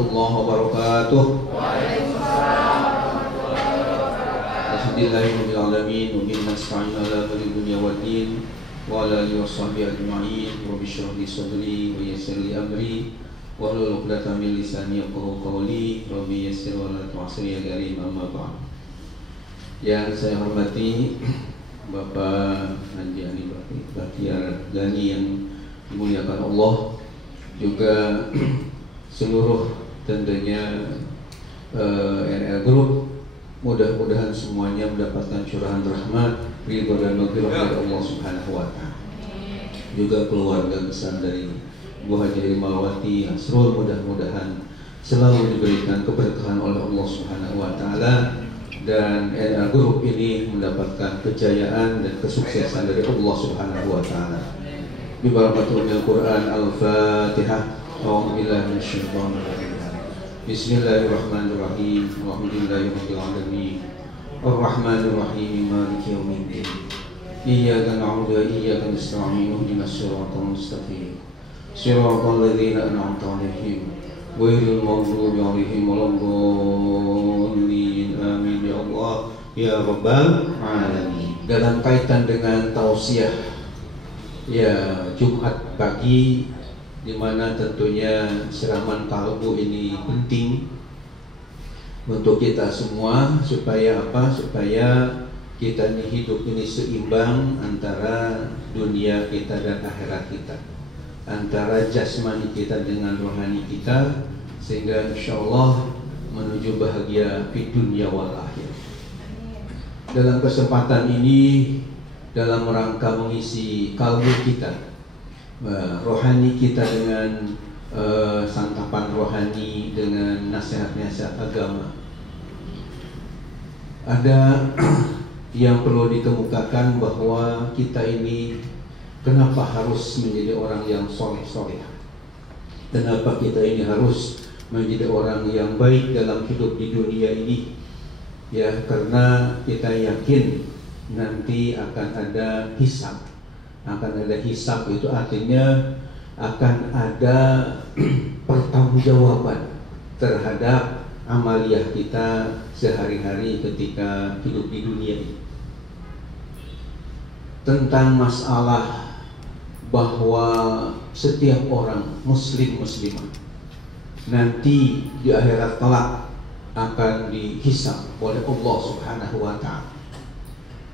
warahmatullahi wabarakatuh. Alhamdulillahirabbil alamin wa bihi nasta'inu ala umuri dunya waddin wa ala alihi washabbihi ajma'in. Rabbi shrah li sadri wa yassir li amri wahlul 'uqdatam min lisani yafqahu qawli. Rabbi yassir wa la tu'assir ya karim, amma ba'd. Yang saya hormati Bapak Haji Ani Bahtiar Gani yang dimuliakan Allah, juga seluruh tentunya RL Group, mudah-mudahan semuanya mendapatkan curahan rahmat, ridho dan maghfirah dari Allah Subhanahu wa taala. Juga keluarga besar dari Bu Haji Rimawati Asrul, mudah-mudahan selalu diberikan keberkahan oleh Allah Subhanahu wa taala, dan RL Group ini mendapatkan kejayaan dan kesuksesan dari Allah Subhanahu wa taala. Bibarakatul Quran. Al-Fatihah. A'udzubillahi minasyaitonir rajim. Bismillahirrahmanirrahim. Alhamdulillahirabbil alamin. Arrahmanir rahim. Maliki yaumiddin. Iyyaka na'budu wa iyyaka nasta'in. Ihdinas siratal mustaqim. Siratal ladzina an'amta 'alaihim ghairil maghdubi 'alaihim waladdallin. Amin ya Allah ya rabbal alamin. Dalam kaitan dengan tausiah ya Jumat pagi, di mana tentunya siraman kalbu ini penting untuk kita semua, supaya apa? Supaya kita ini hidup ini seimbang antara dunia kita dan akhirat kita, antara jasmani kita dengan rohani kita, sehingga insya Allah menuju bahagia di dunia wal akhir. Dalam kesempatan ini, dalam rangka mengisi kalbu kita, rohani kita dengan santapan rohani, dengan nasihat-nasihat agama, ada yang perlu dikemukakan bahwa kita ini kenapa harus menjadi orang yang soleh-soleh? Kenapa kita ini harus menjadi orang yang baik dalam hidup di dunia ini? Ya, karena kita yakin nanti akan ada hisab. Akan ada hisab, itu artinya akan ada pertanggungjawaban terhadap amaliyah kita sehari-hari ketika hidup di dunia ini. Tentang masalah bahwa setiap orang muslimah nanti di akhirat kelak akan dihisab oleh Allah Subhanahu wa taala,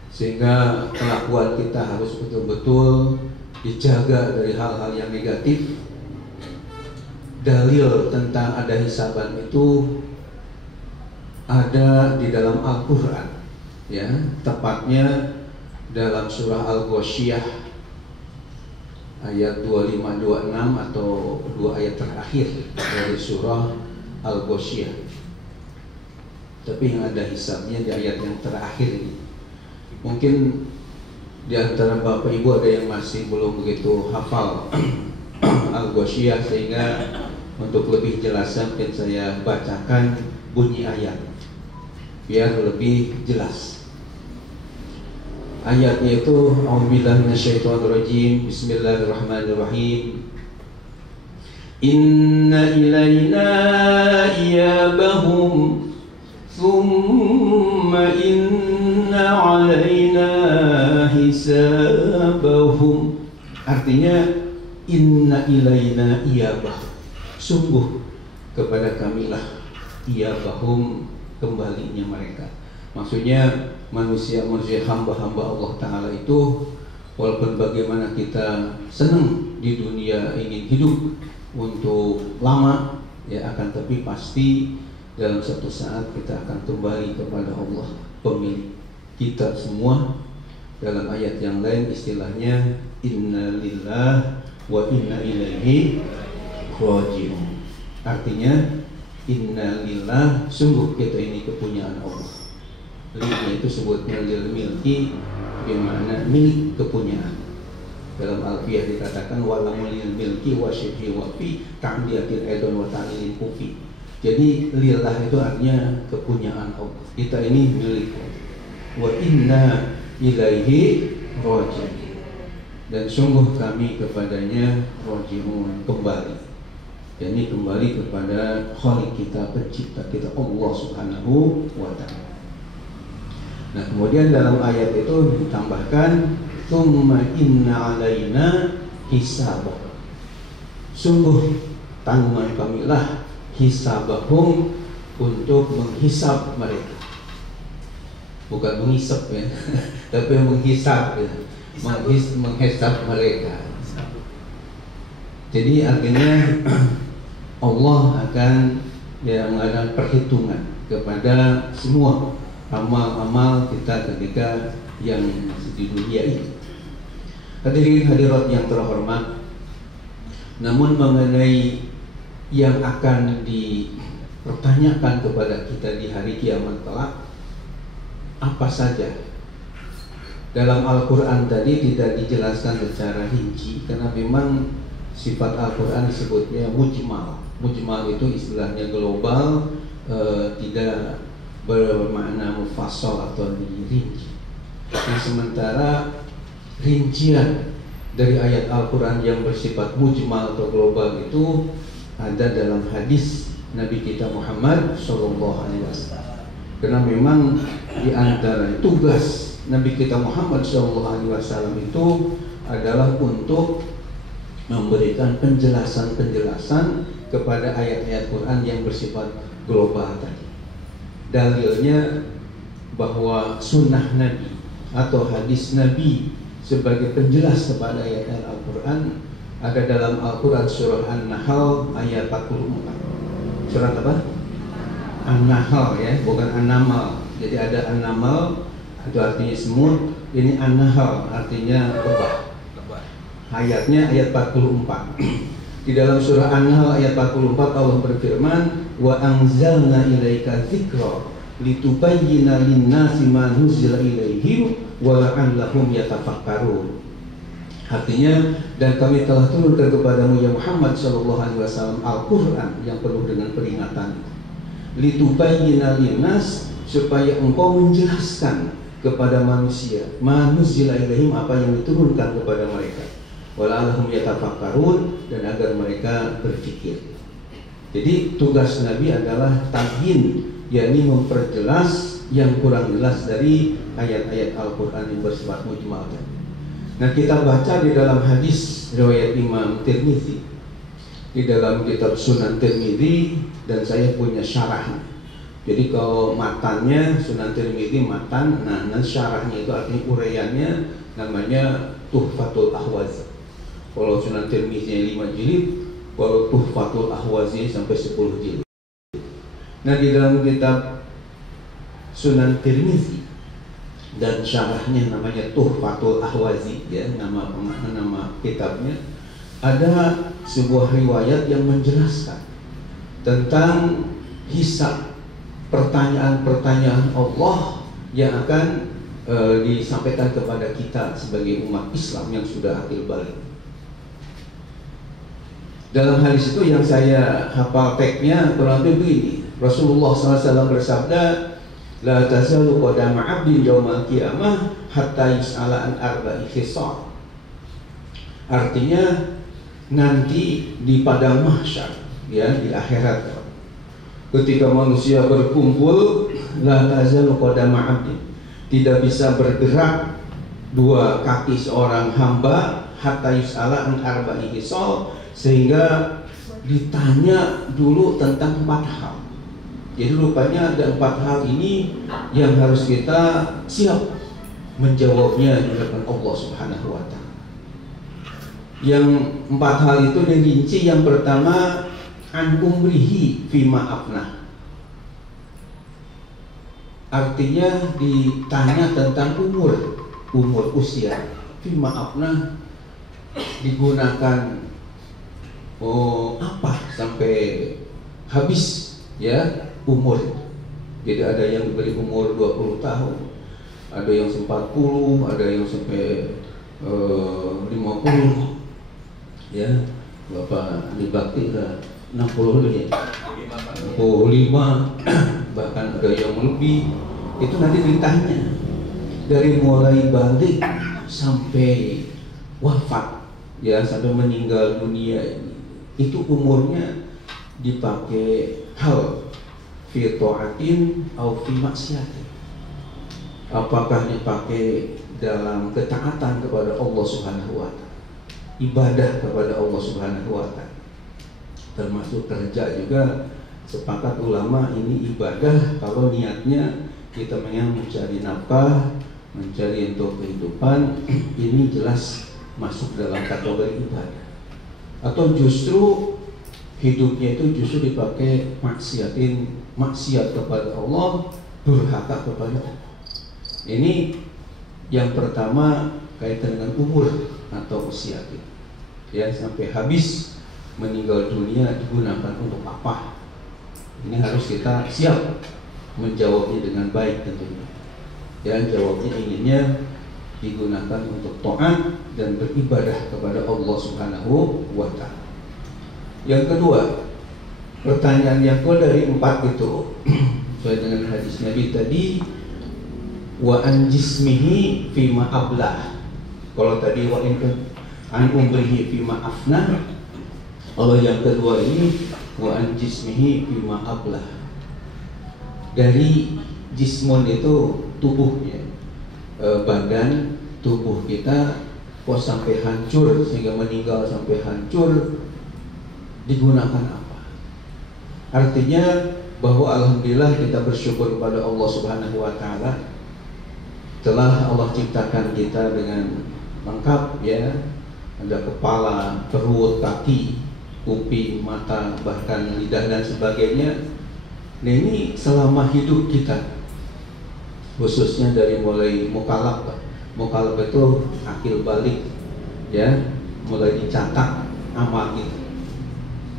sehingga kelakuan kita harus betul-betul dijaga dari hal-hal yang negatif. Dalil tentang ada hisaban itu ada di dalam Al-Quran, ya, tepatnya dalam surah Al-Ghasyiyah ayat 25-26 atau dua ayat terakhir dari surah Al-Ghasyiyah. Tapi yang ada hisabnya di ayat yang terakhir ini. Mungkin di antara Bapak Ibu ada yang masih belum begitu hafal Al-Ghasyiyah, sehingga untuk lebih jelasnya mungkin saya bacakan bunyi ayat biar lebih jelas. Ayatnya itu A'udzubillahi minasyaitonirrajim. Bismillahirrahmanirrahim. Inna ilaina iyabahum thumma inna alaina hisabahum. Artinya inna ilaina iyabah, sungguh kepada kamilah iyabahum, kembalinya mereka. Maksudnya manusia-manusia, hamba-hamba Allah Ta'ala itu, walaupun bagaimana kita senang di dunia ingin hidup untuk lama, ya, akan tapi pasti dalam suatu saat kita akan kembali kepada Allah, pemilik kita semua. Dalam ayat yang lain istilahnya inna lillah wa inna ilaihi raji'un. Artinya inna lillah, sungguh kita ini kepunyaan Allah. Lillah itu sebutnya lil milki, bermakna milik, kepunyaan. Dalam Alfiyah dikatakan walamul lil milki wa syibhi wa fi ta'diyatil aidon wa ta'lil kufi. Jadi lillah itu artinya kepunyaan Allah. Kita ini milik Allah. Wa inna ilaihi raji'un, dan sungguh kami kepadanya raji'un, kembali. yakni kembali kepada Khalik kita, pencipta kita, Allah Subhanahu wa ta'ala. Nah, kemudian dalam ayat itu ditambahkan tsumma inna alaina hisabah. Sungguh tanggungan kamilah hisabahum, untuk menghisab mereka. Bukan menghisap ya, tapi menghisab ya. Menghisab mereka. Jadi artinya Allah akan mengadakan perhitungan kepada semua amal-amal kita ketika yang di dunia ini. Hadirin hadirat yang terhormat, namun mengenai yang akan dipertanyakan kepada kita di hari kiamat kelak apa saja, dalam Al-Quran tadi tidak dijelaskan secara rinci karena memang sifat Al-Quran disebutnya mujmal. Mujmal itu istilahnya global, tidak bermakna mufassal atau dirinci. Nah, sementara rincian dari ayat Al-Quran yang bersifat mujmal atau global itu ada dalam hadis Nabi kita Muhammad SAW. Karena memang di antara tugas Nabi kita Muhammad SAW itu adalah untuk memberikan penjelasan-penjelasan kepada ayat-ayat Quran yang bersifat global tadi. Dalilnya bahwa sunnah Nabi atau hadis Nabi sebagai penjelas kepada ayat-ayat Al-Quran ada dalam Al-Quran surah An-Nahl ayat 44. Surat apa? An-Nahl ya, bukan An-Namal. Jadi ada An-Namal itu artinya semut, ini An-Nahl artinya lebah. Ayatnya ayat 44. Di dalam surah An-Nahl ayat 44 Allah berfirman, wa anzalna ilaika dzikra litubayyana lin-nasi ma nuzila ilaihim wa la'allahum yatafakkarun. Artinya, dan kami telah turunkan kepadamu ya Muhammad sallallahu alaihi wasallam Al-Qur'an yang penuh dengan peringatan. Litubayyana lin-nas, supaya engkau menjelaskan kepada manusia ma nuzila ilaihim, apa yang diturunkan kepada mereka. Wala'allahum yatafakkarun, dan agar mereka berpikir. Jadi tugas Nabi adalah tabyin, yakni memperjelas yang kurang jelas dari ayat-ayat Al-Quran yang bersifat mujmal. Nah, kita baca di dalam hadis riwayat Imam Tirmidzi, di dalam kitab Sunan Tirmidzi, dan saya punya syarahnya. Jadi kalau matannya Sunan Tirmidzi matan, nah syarahnya itu artinya uraiannya namanya Tuhfatul Ahwazi. Kalau Sunan Tirmidzi 5 jilid, kalau Tuhfatul Ahwazi sampai 10 jilid. Nah, di dalam kitab Sunan Tirmidzi dan syarahnya namanya Tuhfatul Ahwazi ya, nama kitabnya, ada sebuah riwayat yang menjelaskan tentang hisab, pertanyaan-pertanyaan Allah yang akan disampaikan kepada kita sebagai umat Islam yang sudah akil balik. Dalam hadis itu yang saya hafal teksnya kurang lebih begini. Rasulullah SAW bersabda, la tazalu qadama 'abdin yaumal qiyamah hatta yus'ala an arba'i khisal. Artinya nanti di padang mahsyar ya, di akhirat, ketika manusia berkumpul, la tazalu qadama 'abdin, tidak bisa bergerak dua kaki seorang hamba, hatta yus'ala an arba'i khisal, sehingga ditanya dulu tentang 4 hal. Jadi rupanya ada 4 hal ini yang harus kita siap menjawabnya di hadapan Allah Subhanahu wa ta'ala. Yang 4 hal itu dirinci. Yang pertama, an umrihi fima afnah. Artinya ditanya tentang umur usia. Fima afnah digunakan apa sampai habis ya umur. Jadi ada yang diberi umur 20 tahun, ada yang 40, ada yang sampai 50 ya. Bapak di bakti udah 60 ya, 65 bahkan ada yang lebih. Itu nanti ditanya dari mulai balik sampai wafat ya, sampai meninggal dunia ini, itu umurnya dipakai hal fi ta'atin atau fi maksiatin. Apakah dipakai dalam ketaatan kepada Allah Subhanahu wa taala, ibadah kepada Allah Subhanahu wa taala, termasuk kerja juga. Sepakat ulama ini ibadah kalau niatnya kita memang mencari nafkah, mencari untuk kehidupan, ini jelas masuk dalam kategori ibadah. Atau justru hidupnya itu justru dipakai maksiat kepada Allah, durhaka kepada Allah. Ini yang pertama kaitan dengan umur atau usia kita. Ya, sampai habis meninggal dunia digunakan untuk apa? Ini harus kita siap menjawabnya dengan baik tentunya. Ya, jawabnya inginnya digunakan untuk taat dan beribadah kepada Allah Subhanahu wa taala. Yang kedua, pertanyaan yang kedua dari 4 itu sesuai dengan hadis Nabi tadi, wa an jismihi fima ablah. Kalau tadi wa an umrihi fima afna, kalau yang kedua ini wa an jismihi fima ablah. Dari jismun itu tubuhnya, badan tubuh kita kok sampai hancur, sehingga meninggal sampai hancur, digunakan apa? Artinya bahwa alhamdulillah kita bersyukur kepada Allah Subhanahu wa taala, telah Allah ciptakan kita dengan lengkap, ya, ada kepala, perut, kaki, kuping, mata, bahkan lidah dan sebagainya. Nah, ini selama hidup kita, khususnya dari mulai mukalaf itu akil balik, ya, mulai dicatat amal kita.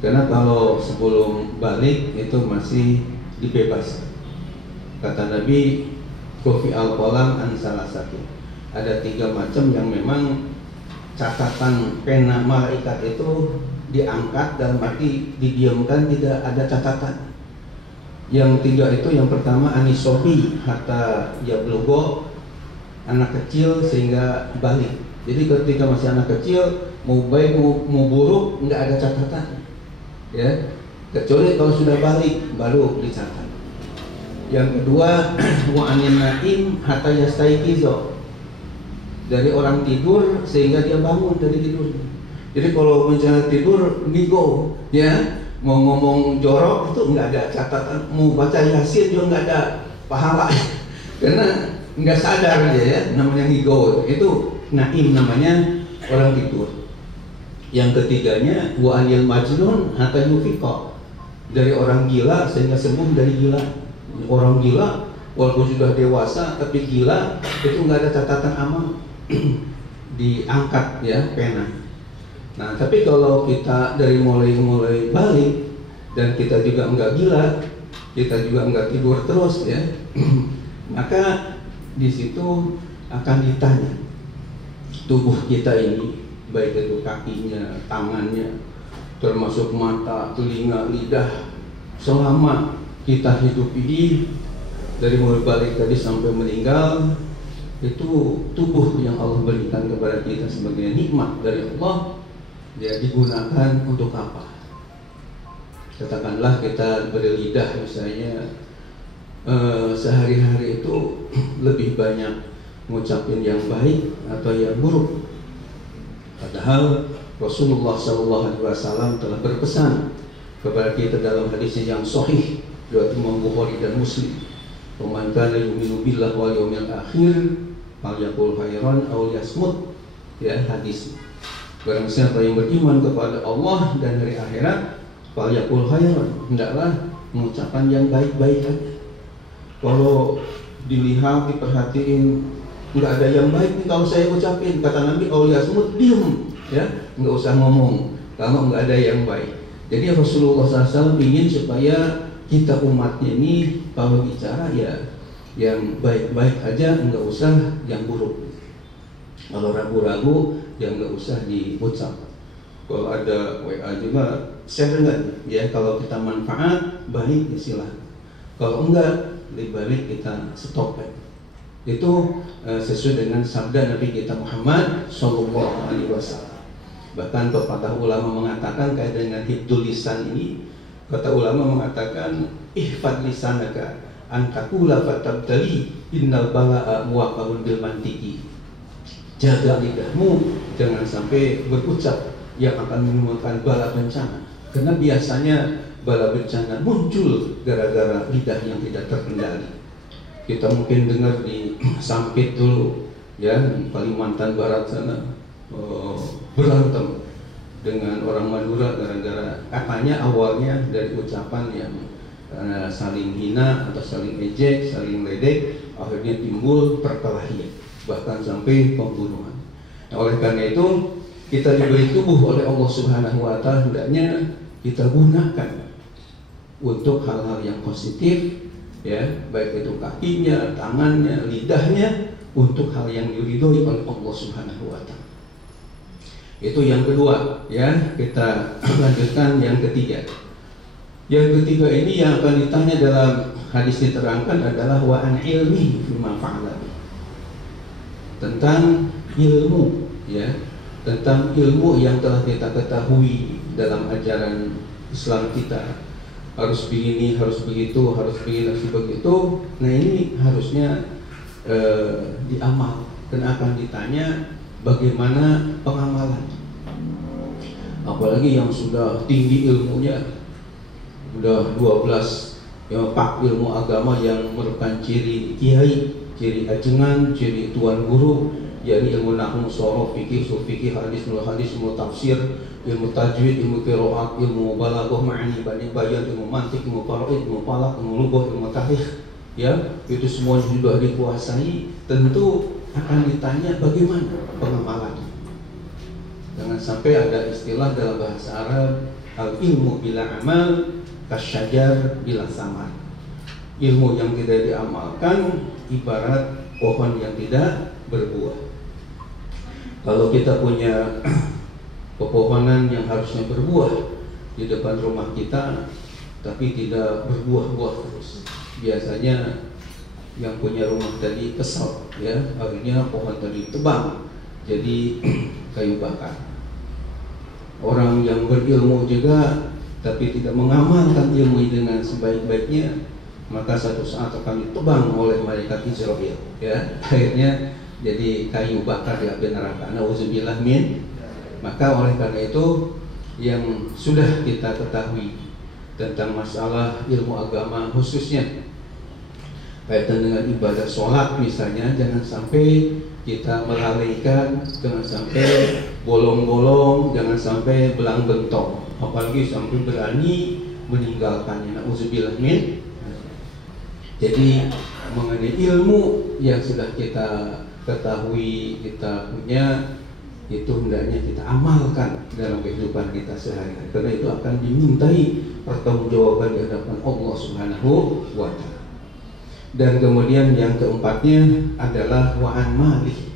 Karena kalau sebelum balik itu masih dibebaskan. Kata Nabi, Kofi al-Qalam an salasati. Ada 3 macam yang memang catatan pena malaikat itu diangkat dan arti didiamkan, tidak ada catatan. Yang 3 itu, yang pertama anisofi hatta yablugho, anak kecil sehingga balik. Jadi ketika masih anak kecil, mau baik mau buruk nggak ada catatan, ya, kecuali kalau sudah balik baru dicatat. Yang kedua, wa anin naim hatta yastaiqizo, dari orang tidur sehingga dia bangun dari tidur. Jadi kalau misalnya tidur ngigo, ya, mau ngomong jorok itu nggak ada catatan, mau baca yasin juga nggak ada pahala karena nggak sadar dia, ya, namanya ngigo. Itu naim, namanya orang tidur. Yang ketiganya wa anil majnun hatta yufiqa, dari orang gila sehingga sembuh dari gila. Orang gila walaupun sudah dewasa tapi gila itu nggak ada catatan amal, diangkat, ya, pena. Nah, tapi kalau kita dari mulai balik dan kita juga enggak gila, kita juga enggak tidur terus, ya, maka di situ akan ditanya tubuh kita ini, baik itu kakinya, tangannya, termasuk mata, telinga, lidah, selama kita hidup ini dari mulai balik tadi sampai meninggal, itu tubuh yang Allah berikan kepada kita sebagai nikmat dari Allah, ya, digunakan untuk apa? Katakanlah kita beri lidah misalnya, sehari-hari itu lebih banyak ngucapin yang baik atau yang buruk. Padahal Rasulullah SAW telah berpesan kepada kita dalam hadisnya yang sahih riwayat Imam Bukhari dan Muslim, "Man kana yu'minu billahi wal yawmil akhir falyaqul khairan aw liyasmut." Ya, hadis. Barang siapa yang beriman kepada Allah dan hari akhirat, falyaqul khairan, hendaklah mengucapkan yang baik-baik saja. Kalau dilihat, diperhatiin, nggak ada yang baik nih kalau saya ucapin, kata Nabi, aw liyasmut, diam, ya, nggak usah ngomong kalau nggak ada yang baik. Jadi Rasulullah SAW ingin supaya kita umatnya ini kalau bicara, ya, yang baik-baik aja, nggak usah yang buruk. Kalau ragu-ragu, ya nggak usah diucap. Kalau ada WA juga share enggak, ya, kalau kita manfaat baik, ya silahkan. Kalau enggak, lebih baik kita stop, ya. Itu sesuai dengan sabda Nabi kita Muhammad SAW. Bahkan pepatah ulama mengatakan kaitan dengan hibdul lisan ini, Kata ulama mengatakan, ihfad lisanaka an taqula fatabtali innal bala'a muwaqqa'un bil mantiki. Jaga lidahmu jangan sampai berucap yang akan menimbulkan bala bencana. Karena biasanya bala bencana muncul gara-gara lidah yang tidak terkendali. Kita mungkin dengar di Sampit dulu, ya, di Kalimantan Barat sana, berantem dengan orang Madura gara-gara katanya awalnya dari ucapan yang saling hina atau saling ejek, saling ledek, akhirnya timbul perkelahian, bahkan sampai pembunuhan. Nah, oleh karena itu kita diberi tubuh oleh Allah Subhanahu wa Ta'ala, hendaknya kita gunakan untuk hal-hal yang positif, ya, baik itu kakinya, tangannya, lidahnya, untuk hal yang diridhoi oleh Allah Subhanahu wa Ta'ala. Itu yang kedua, ya. Kita lanjutkan yang ketiga. Yang ketiga ini yang akan ditanya dalam hadis diterangkan adalah wa an ilmi bima fa'ala. Tentang ilmu, ya, tentang ilmu yang telah kita ketahui dalam ajaran Islam kita. Harus begini, harus begitu, harus begini, harus begitu. Nah, ini harusnya diamal dan akan ditanya bagaimana pengamalan. Apalagi yang sudah tinggi ilmunya, udah 12 ya, pak ilmu agama yang merupakan ciri kiai, ciri ajengan, ciri tuan guru, yakni ilmu nahwu, sorof, fikih, usul fikih, hadis, ilmu tafsir, ilmu tajwid, ilmu qiraat, ilmu balaghah, ma'ani, bayan, ilmu mantik, ilmu faraid, ilmu falak, ilmu lughah, ilmu tarikh, ya, itu semua sudah dikuasai. Tentu akan ditanya bagaimana pengamalan. Jangan sampai ada istilah dalam bahasa Arab, al ilmu bila amal kasyajar bila samar. Ilmu yang tidak diamalkan ibarat pohon yang tidak berbuah. Kalau kita punya pepohonan yang harusnya berbuah di depan rumah kita, tapi tidak berbuah-buah terus, biasanya yang punya rumah tadi kesal, ya, akhirnya pohon tadi tebang jadi kayu bakar. Orang yang berilmu juga tapi tidak mengamalkan ilmu dengan sebaik-baiknya, maka satu saat akan ditebang oleh malaikat Israel, ya, akhirnya jadi kayu bakar di api neraka. Nauzubillah min. Maka oleh karena itu yang sudah kita ketahui tentang masalah ilmu agama, khususnya kaitan dengan ibadah sholat misalnya, jangan sampai kita melalaikan, jangan sampai bolong-bolong, jangan sampai belang bentong, apalagi sampai berani meninggalkannya. Nauzubillah min. Jadi mengenai ilmu yang sudah kita ketahui, kita punya, itu hendaknya kita amalkan dalam kehidupan kita sehari-hari, karena itu akan dimintai pertanggungjawaban di hadapan Allah Subhanahu wa Ta'ala. Dan kemudian yang keempatnya adalah wa'an mali,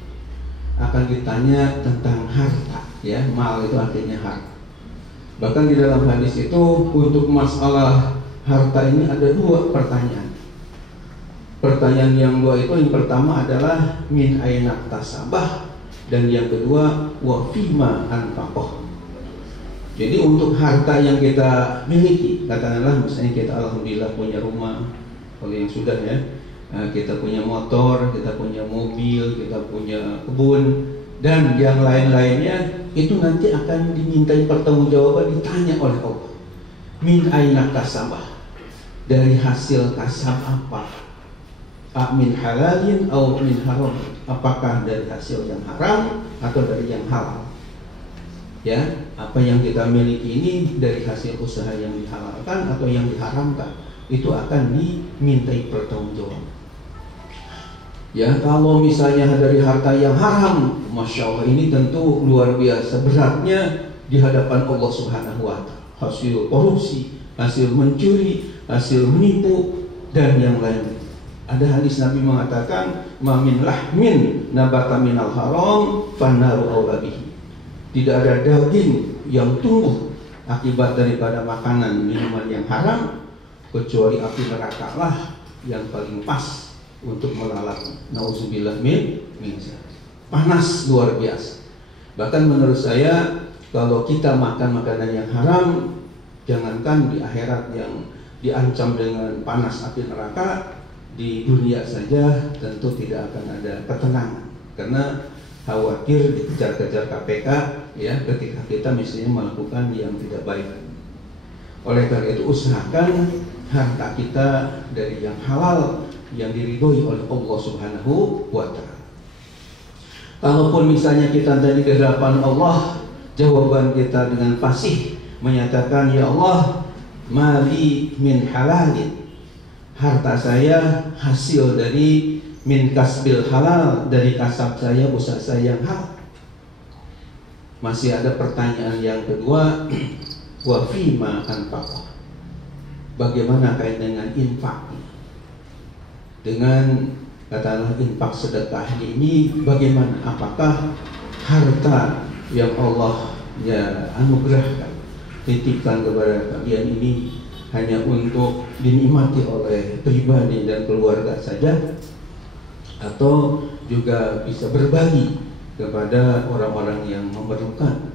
akan ditanya tentang harta, ya. Mal itu artinya harta. Bahkan di dalam hadis itu untuk masalah harta ini ada dua pertanyaan. Pertanyaan yang dua itu, yang pertama adalah min aina tasabah, dan yang kedua wa fima anfaqah. Jadi untuk harta yang kita miliki, katakanlah misalnya kita alhamdulillah punya rumah, kalau yang sudah, ya, kita punya motor, kita punya mobil, kita punya kebun, dan yang lain-lainnya, itu nanti akan dimintai pertanggungjawaban, ditanya oleh Allah. Min aina kasabah, dari hasil kasab apa? Min halalin atau min haram, apakah dari hasil yang haram atau dari yang halal? Ya, apa yang kita miliki ini dari hasil usaha yang dihalalkan atau yang diharamkan, itu akan dimintai pertanggungjawaban. Ya, kalau misalnya dari harta yang haram, Masya Allah, ini tentu luar biasa beratnya di hadapan Allah Subhanahu wa Ta'ala. Hasil korupsi, hasil mencuri, hasil menipu, dan yang lain. Ada hadis Nabi mengatakan, ma min lahmin nabata minal haram fannaru aula bihi. Tidak ada daging yang tumbuh akibat daripada makanan minuman yang haram, kecuali api neraka lah yang paling pas untuk melalap. Nauzubillah min. Panas luar biasa. Bahkan menurut saya, kalau kita makan makanan yang haram, Jangankan di akhirat yang diancam dengan panas api neraka, di dunia saja tentu tidak akan ada ketenangan, karena khawatir dikejar-kejar KPK ya ketika kita misalnya melakukan yang tidak baik. Oleh karena itu usahakan harta kita dari yang halal, yang diridhoi oleh Allah Subhanahu wa Ta'ala. Kalaupun misalnya kita tadi di hadapan Allah, jawaban kita dengan fasih menyatakan, ya Allah, mali min halalin, harta saya hasil dari min kasbil halal, dari kasab saya, usaha saya yang halal. Masih ada pertanyaan yang kedua, wa fima anfaqah, bagaimana kait dengan infak? Dengan katakanlah infak sedekah ini bagaimana? Apakah harta yang Allah ya anugerahkan, titipkan kepada kalian ini hanya untuk dinikmati oleh pribadi dan keluarga saja, atau juga bisa berbagi kepada orang-orang yang memerlukan?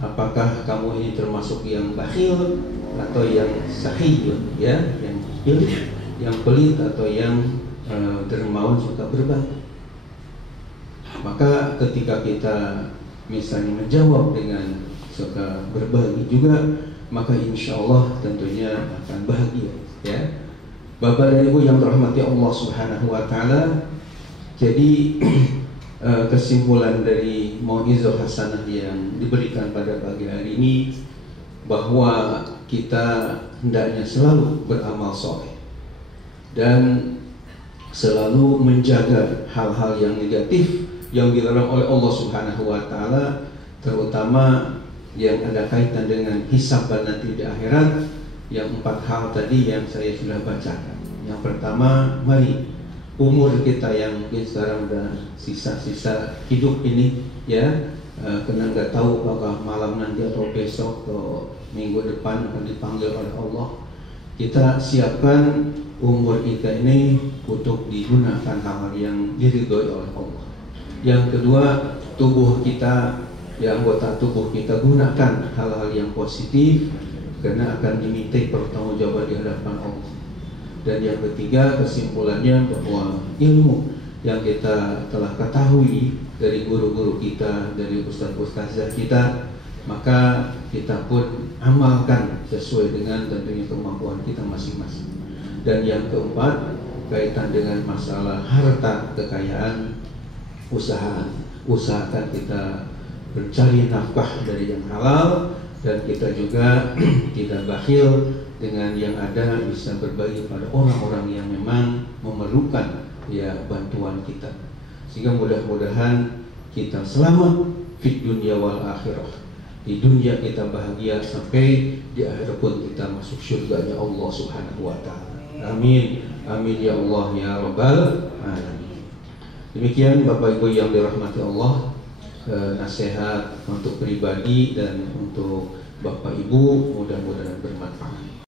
Apakah kamu ini termasuk yang bakhil atau yang sahih, ya, yang pilih, yang pelit, atau yang dermawan suka berbagi? Maka ketika kita misalnya menjawab dengan suka berbagi juga, maka insya Allah tentunya akan bahagia, ya. Bapak dan Ibu yang dirahmati Allah Subhanahu wa Ta'ala, jadi kesimpulan dari mau'izah hasanah yang diberikan pada pagi hari ini, bahwa kita hendaknya selalu beramal soleh dan selalu menjaga hal-hal yang negatif yang dilarang oleh Allah Subhanahu wa Ta'ala, terutama yang ada kaitan dengan hisab nanti di akhirat. Yang 4 hal tadi yang saya sudah bacakan. Yang pertama, mari umur kita yang mungkin sekarang udah sisa-sisa hidup ini, ya, kena nggak tahu apakah malam nanti atau besok atau minggu depan akan dipanggil oleh Allah. Kita siapkan umur kita ini untuk digunakan hal-hal yang diridhoi oleh Allah. Yang kedua, tubuh kita, ya, anggota tubuh kita gunakan hal-hal yang positif, karena akan dimintai pertanggungjawaban di hadapan Allah. Dan yang ketiga, kesimpulannya bahwa ilmu yang kita telah ketahui dari guru-guru kita, dari ustaz-ustazah kita, maka kita pun amalkan sesuai dengan tentunya kemampuan kita masing-masing. Dan yang keempat, kaitan dengan masalah harta kekayaan, usahakan kita mencari nafkah dari yang halal, dan kita juga tidak bakhil dengan yang ada, bisa berbagi pada orang-orang yang memang memerlukan, ya, bantuan kita. Sehingga mudah-mudahan kita selamat fid dunya wal akhirah. Di dunia kita bahagia, sampai di akhirat pun kita masuk surganya Allah Subhanahu wa Ta'ala. Amin, amin ya Allah ya Rabbal alamin. Demikian Bapak Ibu yang dirahmati Allah, nasihat untuk pribadi dan untuk Bapak Ibu mudah-mudahan bermanfaat.